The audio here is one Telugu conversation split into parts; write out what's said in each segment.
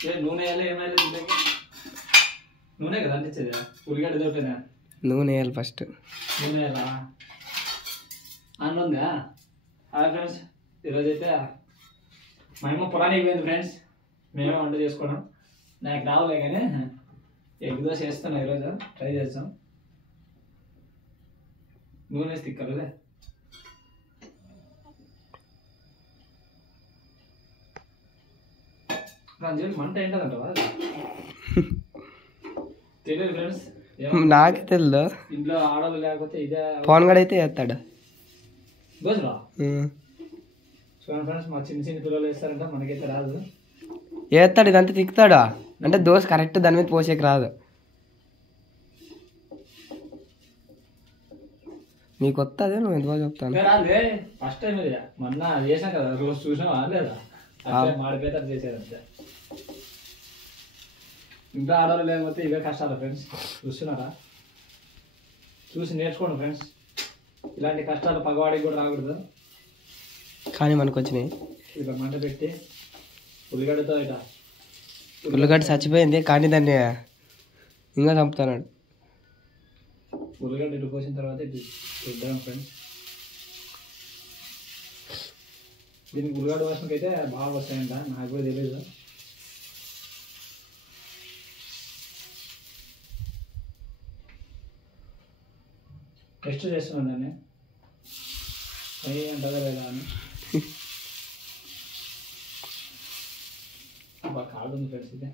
నూనె వేయాలి ఏమైనా నూనె కదా అంటించేది ఉల్లిగడ్డ దొరికినా నూనె వేయాలి ఫస్ట్ నూనె వేయాలా అందులో ఉందా హాయ్ ఫ్రెండ్స్ ఈరోజు అయితే మేము పొలానికి పోయింది ఫ్రెండ్స్ మేమే వంట చేసుకోవడం నాకు రావులే కానీ ఎగ్ దోశ వేస్తున్నాం ఈరోజు ట్రై చేస్తాం నూనె వేసి తిక్కలే రంజీవి మంట ఏంటంటావా తెలియదు ఫ్రెండ్స్ నాకే తెలియదు ఇంట్లో ఆడవాళ్ళు లేకపోతే ఇదే ఫోన్ కూడా అయితే వేస్తాడు దోశరా చూడండి ఫ్రెండ్స్ మా చిన్న చిన్న పిల్లలు వేస్తారంట మనకైతే రాదు వేస్తాడు ఇదంతా తిక్కుతాడా అంటే దోశ కరెక్ట్ దాని మీద పోసేకి రాదు నీకు వస్తుంది నువ్వు ఎంత బాగా చెప్తాను రాదే ఫస్ట్ టైం ఇది మొన్న చేసాం కదా రోజు చూసినావా లేదా అట్లే మాడిపోతే చేసేది అంతే ఇంకా ఆడవాళ్ళు లేకపోతే ఇవే కష్టాలు ఫ్రెండ్స్ చూస్తున్నారా చూసి నేర్చుకోండి ఫ్రెండ్స్ ఇలాంటి కష్టాలు పగవాడికి కూడా రాకూడదు కానీ మనకు వచ్చినాయి ఇలా మంట పెట్టి ఉల్లిగడ్డతో ఇట ఉల్లిగడ్డ చచ్చిపోయింది కానీ దాన్ని ఇంకా చంపుతున్నాడు ఉల్లిగడ్డ ఇటు పోసిన తర్వాత ఇటు చూద్దాం ఫ్రెండ్స్ దీనికి ఉల్లిగడ్డ వాసనకి అయితే బాగా వస్తాయంట నాకు కూడా తెలియదు టెస్ట్ చేస్తున్నాను దాన్ని అయ్యి అంటదా లేదా అని బాగా కాడుంది ఫ్రెండ్స్ ఇది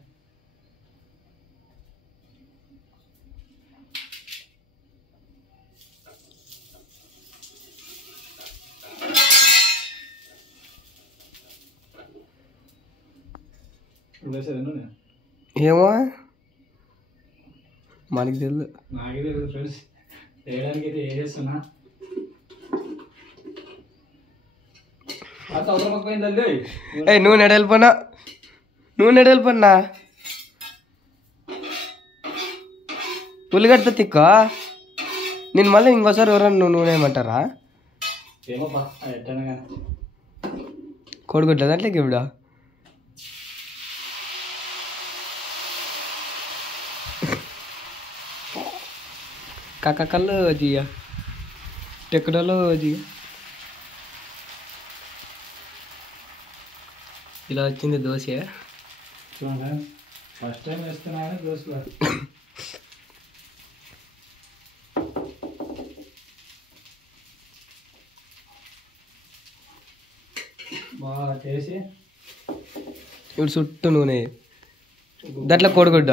ఏమో మనకి తెలియదు నాకే తెలియదు ఫ్రెండ్స్ వేయడానికి అయితే వేసేస్తున్నా ఏ నూనె వెళ్ళిపోనా ఉల్లిగడ్డతో తిక్క నేను మళ్ళీ ఇంకోసారి ఎవరన్నా నూనె ఏమంటారా ఏమోపా ఎట్టనే కానీ కోడిగుడ్డ దాంట్లోకి ఇవిడా కాకకల్లో జియా టెక్కడలో జియా ఇలా వచ్చింది దోశ చూడండి ఫస్ట్ టైం వేస్తున్నాను దోశలో బాగా చేసి ఇప్పుడు చుట్టూ నూనె దాంట్లో కోడిగుడ్డ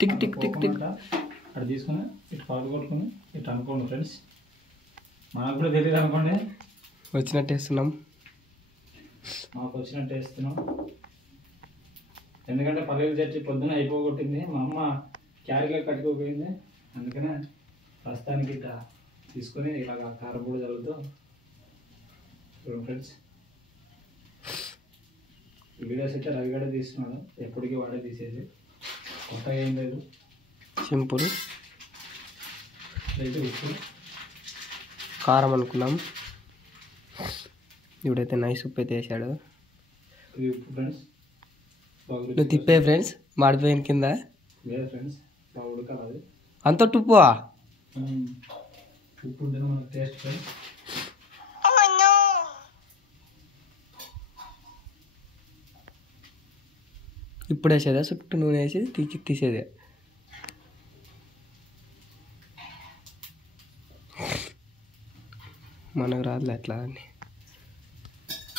టిక్ టిక్ టిక్ టిక్ అక్కడ తీసుకుని ఇటు పలుకు కొట్టుకుని ఇటు అనుకోండి ఫ్రెండ్స్ మనకు కూడా తెలియదు అనుకోండి వచ్చినట్టు వేస్తున్నాం మాకు వచ్చినట్టు వేస్తున్నాం ఎందుకంటే పల్లెలు చర్చి పొద్దున అయిపోగొట్టింది మా అమ్మ క్యారీలో కట్టుకోపోయింది అందుకనే ప్రస్తుతానికి ఇట్లా తీసుకొని ఇలాగ కారపూడి చల్లుతూ చూడండి ఫ్రెండ్స్ వీడియోస్ అయితే రవిగడ తీస్తున్నాడు ఎప్పటికీ వాడే తీసేది కొత్తగా ఏం లేదు సింపుల్ అయితే ఉప్పు కారం అనుకున్నాం ఇప్పుడైతే నైస్ ఉప్పు అయితే వేసాడు ఇది ఉప్పు ఫ్రెండ్స్ నువ్వు తిప్పే ఫ్రెండ్స్ మాడిపోయిన కింద లేదు ఫ్రెండ్స్ బాగా ఉడకాలి అది అంత ఉప్పు ఉప్పు ఉంటేనే మనకు టేస్ట్ ఫ్రెండ్స్ ఇప్పుడు వేసేదా చుట్టూ నూనె వేసి తీసేదే మనకు రాదులే అట్లా అని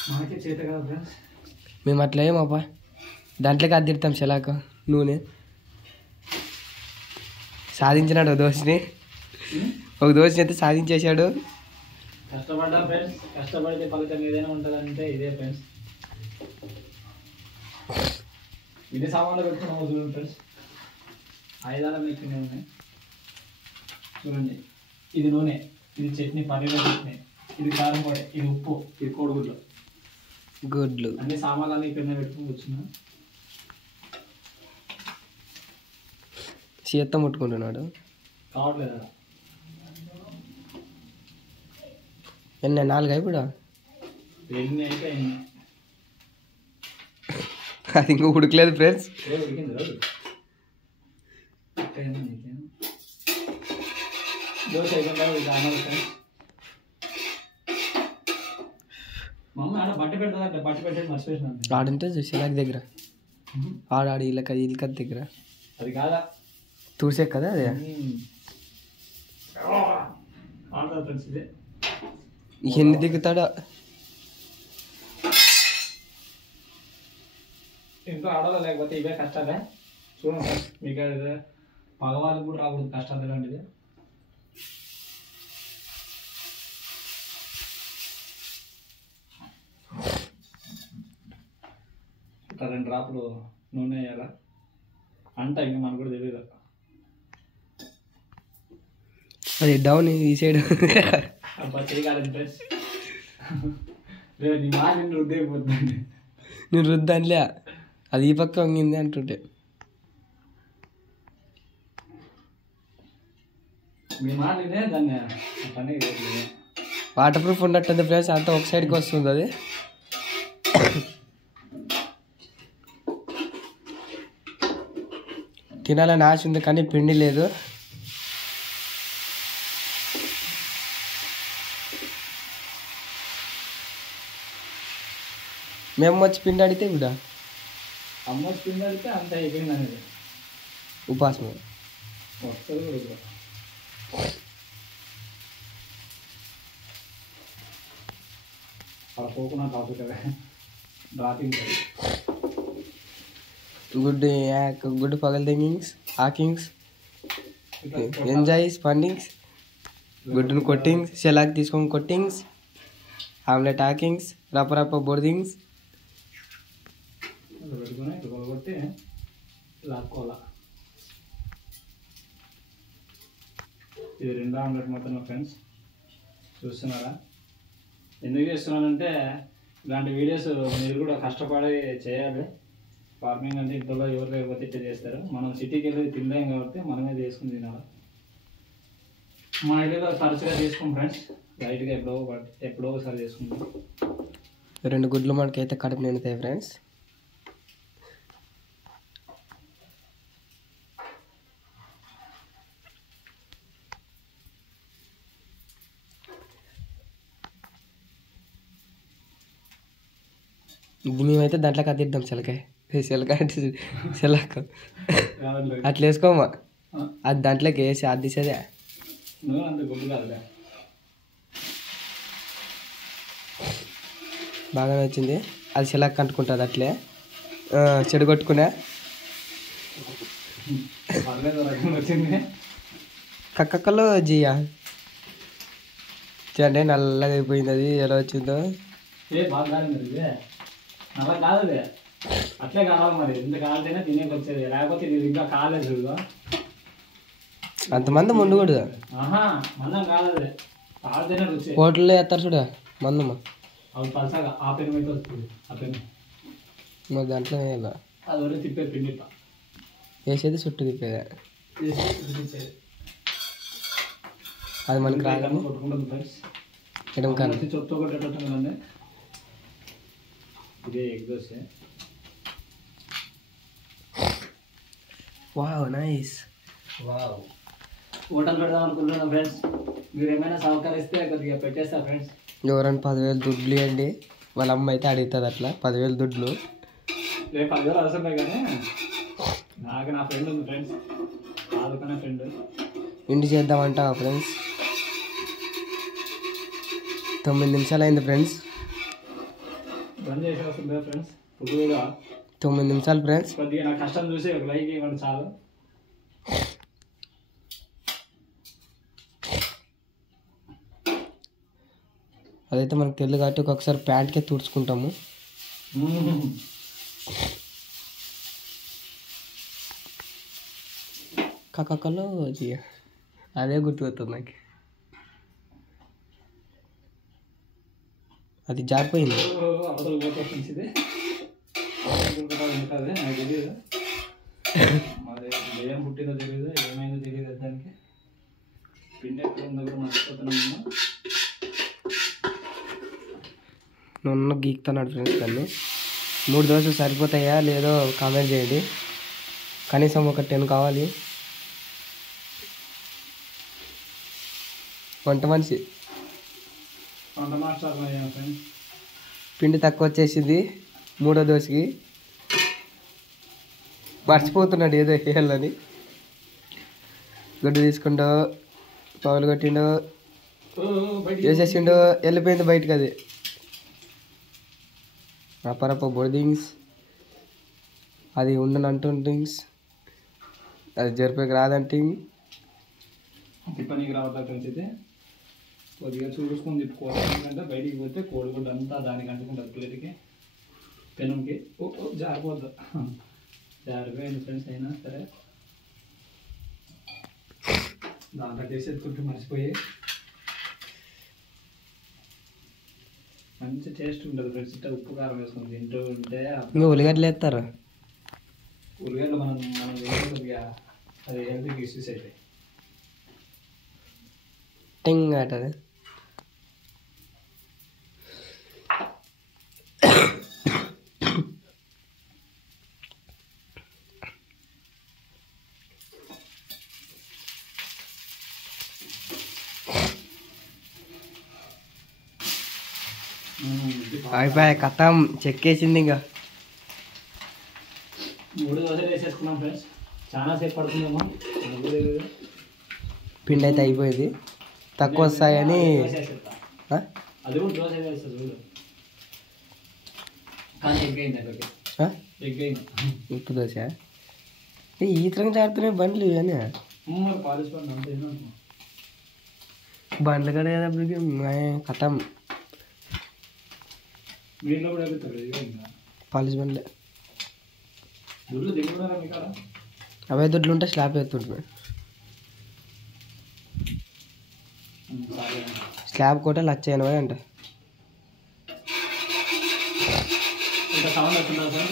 మనకే చేత కదా ఫ్రెండ్స్ మేము అట్లా ఏమప్పా దాంట్లోకి అద్దిడతాం చెలాక నూనె సాధించినాడు దోశని ఒక దోశని అయితే సాధించేశాడు కష్టపడ్డా ఫ్రెండ్స్ కష్టపడితే ఫలితం ఏదైనా ఉంటుందంటే ఇదే ఫ్రెండ్స్ ఇదే సామాన్లు పెట్టుకున్నాము చూడండి ఫ్రెండ్స్ ఆయుధాలు ఎక్కువనే ఉన్నాయి చూడండి ఇది నూనె ఇది చట్నీ పన్నీర్ చట్నీ ఇది కారం పొడి ఇది ఉప్పు ఇది కోడిగుడ్లు గుడ్లు అన్ని సామాన్లన్నీ ఇక్కడనే పెట్టుకుని కూర్చున్నా చేత్తో ముట్టుకుంటున్నాడు కావట్లేదు ఎన్ని 4 ఇప్పుడు ఎన్ని అయితే ఎన్ని అది ఇంకా ఉడకలేదు ఫ్రెండ్స్. ఉడికింది రోజు దోశ అయిపోయిందా ఫ్రెండ్స్. మా అమ్మ ఆడ బట్ట పెడతా బట్ట పెట్టేది మర్చిపోయినాను. ఆడుంటే శిలాక్ దగ్గర ఆడాడు ఇళ్ళక దగ్గర అది కాదా చూసే కదా అదే ఆడతారు ఫ్రెండ్స్. ఇదే ఎన్ని దిగుతాడో ఇంట్లో ఆడాలి, లేకపోతే ఇవే కష్టాలే. చూడండి మీకు మగవాళ్ళకి కూడా రాకూడదు కష్టాలు ఇలాంటిది. ఇట్లా 2 డ్రాపులు నూనె వేయాలా అంట, ఇంకా మనకు కూడా తెలియదు. అది డౌన్ ఈ సైడ్ అబ్బా చేయగలదు ఫ్రెండ్స్. లేదు నీ మాట నిన్ను రుద్దేపోతుందండి. నేను రుద్దానులే, అది ఈ పక్క వంగింది అంటుంటే. మీ మాట వినే దాన్ని పని వాటర్ ప్రూఫ్ ఉన్నట్టుంది ఫ్రెండ్స్, అంతా ఒక సైడ్కి వస్తుంది అది. తినాలని ఆశ ఉంది కానీ పిండి లేదు. మేము వచ్చి పిండి అడిగితే ఇప్పుడు అమ్మ పిండి అడిగితే అంత అయిపోయింది అనేది ఉపాసం వస్తుంది కూడా. అక్కడ పోకున్నా కాదు కదా డ్రాపింగ్ గుడ్ పగల్ థింకింగ్స్ హాకింగ్స్ ఎంజాయ్ స్పండింగ్స్ గుడ్డును కొట్టింగ్స్ సెలాక్ తీసుకొని కొట్టింగ్స్ ఆమ్లెట్ హాకింగ్స్ రప్ప బోర్డింగ్స్ పెట్టుకొని ఇట్లా కొట్టి లాక్కోవాలా. ఇది 2 ఆమ్లెట్ మొత్తం ఫ్రెండ్స్ చూస్తున్నారా. ఎందుకు చేస్తున్నానంటే ఇలాంటి వీడియోస్ మీరు కూడా కష్టపడి చేయాలి. ఫార్మింగ్ అంటే ఇంట్లో ఎవరు లేకపోతే ఇట్లా చేస్తారు. మనం సిటీకి వెళ్ళి తినలేం కాబట్టి మనమే చేసుకుని తినాలి. మా ఇల్లులో తరచుగా చేసుకోం ఫ్రెండ్స్, లైట్గా ఎప్పుడో ఒకసారి చేసుకుంటాం. 2 గుడ్లు మనకైతే కడుపు నిండుతాయి ఫ్రెండ్స్. ఇది మేమైతే దాంట్లోకి అద్దిద్దాం సెలక అట్లా వేసుకోమా, అది దాంట్లోకి వేసి అద్దిసేదే. నువ్వు అంత గుడ్డు కాదులే. బాగానే వచ్చింది, అది సెలక్ అంటుకుంటుంది అట్లే చెడగొట్టుకునే. వచ్చింది కక్కలో జియా చూడండి నల్లగా అయిపోయింది. అది ఎలా వచ్చిందో బాగా కాదు ఇది, అలా కాదు అది అట్లే కావాలి. మరి ఇంత కాలితేనే తినేకి వచ్చేది, లేకపోతే ఇది ఇంకా కాలేదు చూడు. అంతమంది ముందు కూడా మందం కాలేదు, కాలితేనే రుచి. హోటల్లో వేస్తారు చూడ మందమ్మ, అవి పలసగా ఆ పెను అయితే వస్తుంది. ఆ పెను మరి దాంట్లో వేయాలి, అది వరకు తిప్పేది పిండి వేసేది చుట్టూ తిప్పేది. అది మనకి రాదు కొట్టుకుంటుంది ఫ్రెండ్స్. ఎడం కానీ చొప్తో కొట్టేటట్టు కదండి. ఇదే egg dosa. Wow nice. Wow hotel పెడదాం అనుకుంటున్నాం ఫ్రెండ్స్. మీరు ఏమైనా సహకరిస్తే కొద్దిగా పెట్టేస్తా ఫ్రెండ్స్. ఎవరైనా 10,000 దుడ్లు ఇవ్వండి. వాళ్ళ అమ్మ అయితే అడుగుతుంది అట్లా 10,000 దుడ్లు. రేపు 10,000 అవసరమే కానీ నాకు నా ఫ్రెండ్ ఉంది ఫ్రెండ్స్, ఆదుకునే ఫ్రెండ్. ఇంటి చేద్దామంటావా ఫ్రెండ్స్? 9 నిమిషాలు అయింది ఫ్రెండ్స్. బంద్ చేసి వస్తుంది ఫ్రెండ్స్. ఫుడ్ కూడా 9 నిమిషాలు ఫ్రెండ్స్. కొద్దిగా నా కష్టం చూసి ఒక లైక్ ఇవ్వండి చాలు. అదైతే మనకు తెలియదు కాబట్టి ఒక్కొక్కసారి ప్యాంట్కే తుడుచుకుంటాము. కక్కలో అదే గుర్తుకొస్తుంది నాకు. అది జారిపోయింది. అవతల పోతే మంచిది ఉంటుంది, నాకు తెలియదు. మరి ఏం పుట్టిందో తెలియదు, ఏమైందో తెలియదు. దానికి పిండి ఎక్కడ ఉందో కూడా మర్చిపోతున్నాము. నన్ను గీకుతున్నాడు ఫ్రెండ్స్ దాన్ని. 3 దోశలు సరిపోతాయా లేదో కామెంట్ చేయండి. కనీసం ఒక 10 కావాలి. వంట మనిషి పిండి తక్కువ వచ్చేసింది 3వ దోశకి. మర్చిపోతున్నాడు ఏదో వేయాలని. గుడ్డు తీసుకుంటూ పౌలు కొట్టిండు, వేసేసిండు, వెళ్ళిపోయింది బయటకు. అది అపరప బోర్డింగ్స్, అది ఉండనంటుంటింగ్స్, అది జరిపేకి రాదంటింగ్. తిప్పనీకి రావట్లేదు ఫ్రెండ్స్. అయితే కొద్దిగా చూసుకొని తిప్పుకోవాలి. ఎందుకంటే బయటికి పోతే కోడిగుడ్డు అంతా దానికి అంటుకుంటుంది ప్లేట్కి, పెనంకి. జారిపోద్దు, జారిపోయింది ఫ్రెండ్స్. అయినా సరే దాంట్లో చేసి ఎత్తుకుంటూ మర్చిపోయి. మంచి టేస్ట్ ఉంటుంది ఫ్రెండ్స్. ఇట్లా ఉప్పు కారం వేసుకొని తింటూ ఉంటే. ఇంకా ఉల్లిగడ్డలు వేస్తారు. ఉల్లిగడ్డలు మనం కొద్దిగా అది హెల్త్కి ఇష్యూస్ అవుతాయి. టింగ్ అంటది. అయిపోయి కథం చెక్కేసింది. ఇంకా 3 దోశలు వేసేసుకున్నాం ఫ్రెండ్స్. చాలా సేపు పడుతుందేమో. పిండి అయితే అయిపోయింది. తక్కువ వస్తాయని అది కూడా దోశ వేస్తుంది చూడు. కానీ ఎగ్ అయింది, ఎగ్ అయింది. ఉప్పు దోశ ఈ తరంగా జారుతున్నాయి బండ్లు. ఇవన్నీ పాలిష్ బండి అంతే బండ్లు కదా అప్పటికి కథం. మీలో కూడా ఎగుతారు పాలిష్ బండ్లే. దుడ్లు దిగుతున్నారా మీ కాడ? అవే దుడ్లు ఉంటే స్లాబ్ ఎత్తుంటుంది. స్లాబ్ కూడా 180 అంట. ఇంకా సౌండ్ వస్తుంటారు సార్.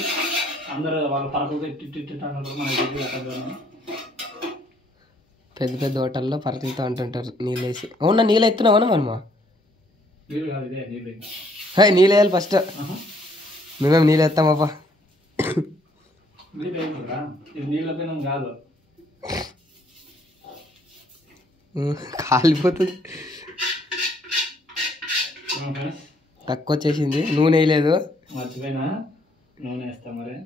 అందరూ వాళ్ళ పరకులు అంటారు. మన పెద్ద పెద్ద హోటల్లో పరకలతో అంటుంటారు నీళ్ళు వేసి. అవునా, నీళ్ళు ఎత్తున్నావా మనమా? నీళ్ళు కాదు, ఇదే నీళ్ళు. నీళ్ళు వేయాలి ఫస్ట్. మేమేం నీళ్ళు వేస్తామప్పా. నీళ్ళు వేయకుండా ఇది నీళ్ళ పైన కాదు, కాలిపోతుంది. తక్కువ వచ్చేసింది. నూనె వేయలేదు, మర్చిపోయినా. నూనె వేస్తా మరి.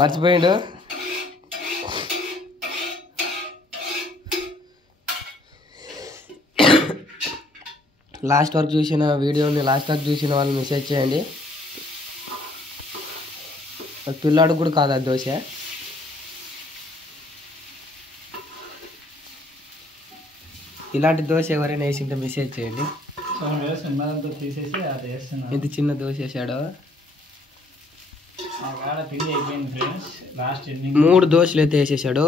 మర్చిపోయిండు. లాస్ట్ వరకు చూసిన వీడియోని వాళ్ళు మెసేజ్ చేయండి. పిల్లాడు కూడా కాదు అది దోశ. ఇలాంటి దోశ ఎవరైనా వేసింటే మెసేజ్ చేయండి. తీసేసి అది వేస్తున్నాను. ఇంత చిన్న దోశ వేసాడు. 3 దోశలు అయితే వేసేసాడు.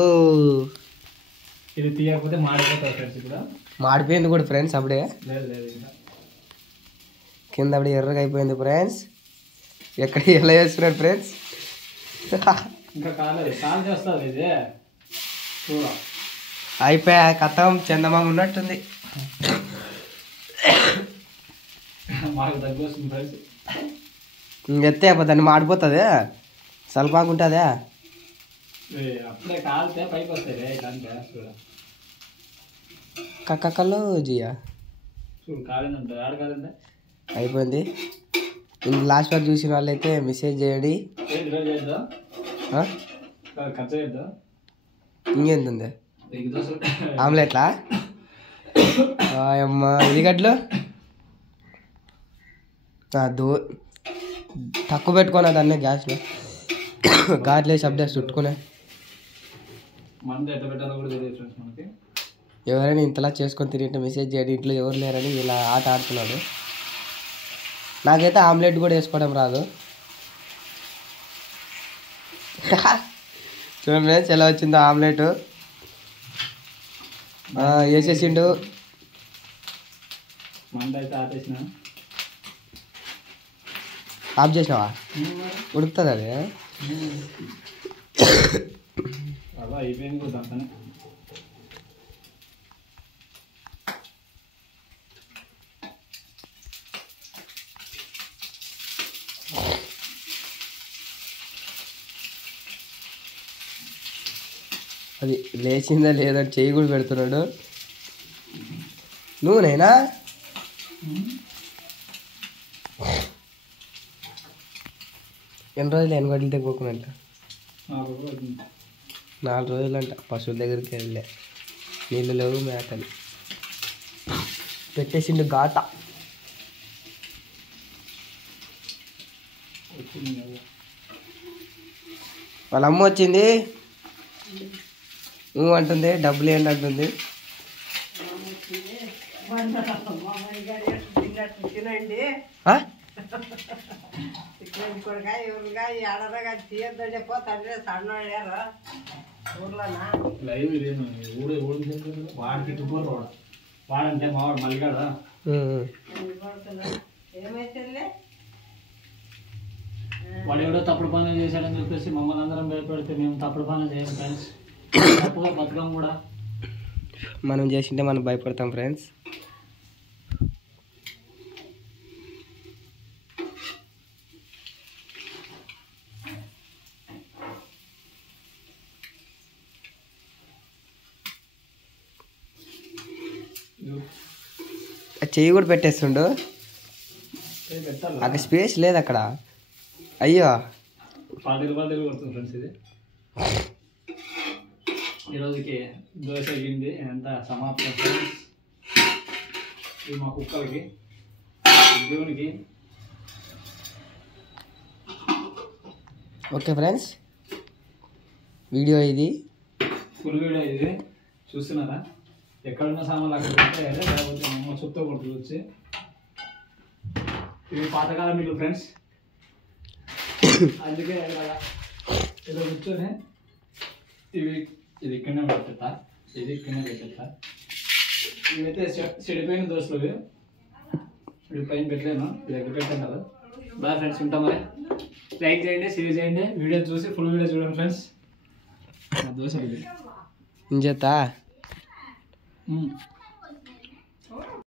ఇది తీయకపోతే మాడిపోతాయి ఫ్రెండ్స్. ఇప్పుడు మాడిపోయింది కూడా ఫ్రెండ్స్. అప్పుడే కింద అప్పుడే ఎర్రగా అయిపోయింది ఫ్రెండ్స్. ఎక్కడ ఎలా చేస్తున్నాడు ఫ్రెండ్స్? ఇంకా కాలేదు, కాల్ చేస్తుంది ఇది. అయిపోయా కథం. చందమామ ఉన్నట్టుంది. మాకు దగ్గర వస్తుంది ఫ్రెండ్స్. ఇంకెత్తే దాన్ని మాడిపోతుంది. సల్పాకుంటుందా? అప్పుడే కాలితే పైకి వస్తాయి. కక్కలు జియా చూడు కాలిందంటే ఆడ కాలిందా. అయిపోయింది. లాస్ట్ వరకు చూసిన వాళ్ళైతే మెసేజ్ చేయండి. ఖర్చు చేద్దా? ఇంకేంతుంది? ఆమ్లెట్లా? అమ్మ ఉల్లిగడ్డలు తక్కువ పెట్టుకున్నా దాన్ని గ్యాస్లో. గాట్లే సబ్డే చుట్టుకునే. ఎవరైనా ఇంతలా చేసుకొని తిరిగి మెసేజ్ చేయండి. ఇంట్లో ఎవరు లేరని ఇలా ఆట ఆడుతున్నాడు. నాకైతే ఆమ్లెట్ కూడా వేసుకోవడం రాదు. చూడండి ఎలా వచ్చిందో ఆమ్లెట్. వేసేసిండు. ఆఫ్ చేసినావా? ఉడుకుతుంది అది. అది లేచిందా లేదా చెయ్యి కూడా పెడుతున్నాడు. నువ్వునైనా ఎన్ని రోజులు ఎనగొడ్లు తెగోకునంట? 4 రోజులంట. పశువుల దగ్గరికి వెళ్ళే నీళ్ళు లేవు, మేతలు పెట్టేసిండు ఘాట. వాళ్ళ అమ్మ వచ్చింది నువ్వు అంటుంది, డబ్బులు ఏంటి అంటుంది. వాడంటే మావాడు మల్లిగాడ వాడు ఎవడో తప్పుడు పనులు చేశాడని చెప్పేసి మమ్మల్ని అందరం భయపడితే మేము తప్పుడు పనులు చేయం ఫ్రెండ్స్. తప్పుగా బతకం కూడా. మనం చేసింటే మనం భయపడతాం ఫ్రెండ్స్. చెయ్యి కూడా పెట్టేస్తుండు. అక్కడ స్పేస్ లేదు అక్కడ. అయ్యో 10 రూపాయలు కొడుతుంది ఫ్రెండ్స్. ఇది ఈరోజుకి దోశ గిండి ఎంత సమాప్తం ఫ్రెండ్స్. ఇది మా కుక్కలకి, దేవునికి. ఓకే ఫ్రెండ్స్, వీడియో ఇది ఫుల్ వీడియో ఇది చూస్తున్నారా? ఎక్కడున్న సామాన్లు అక్కడ పెట్టారు, లేకపోతే మా చుట్టూ కొట్టుకు వచ్చి. ఇవి పాతకాలం మీకు ఫ్రెండ్స్. అందుకే ఇలా కూర్చొని ఇది ఇక్కడనే పెట్టేస్తా, ఇది ఇక్కడనే పెట్టేస్తా. ఇవైతే చెడిపోయిన దోశలు. ఇవి పైన పెట్టలేను, ఇది ఎక్కడ పెట్టాను కదా. బాయ్ ఫ్రెండ్స్, ఉంటాం. మరి లైక్ చేయండి, షేర్ చేయండి. వీడియో చూసి ఫుల్ వీడియో చూడండి ఫ్రెండ్స్. దోశ ఇది ఇంజేతా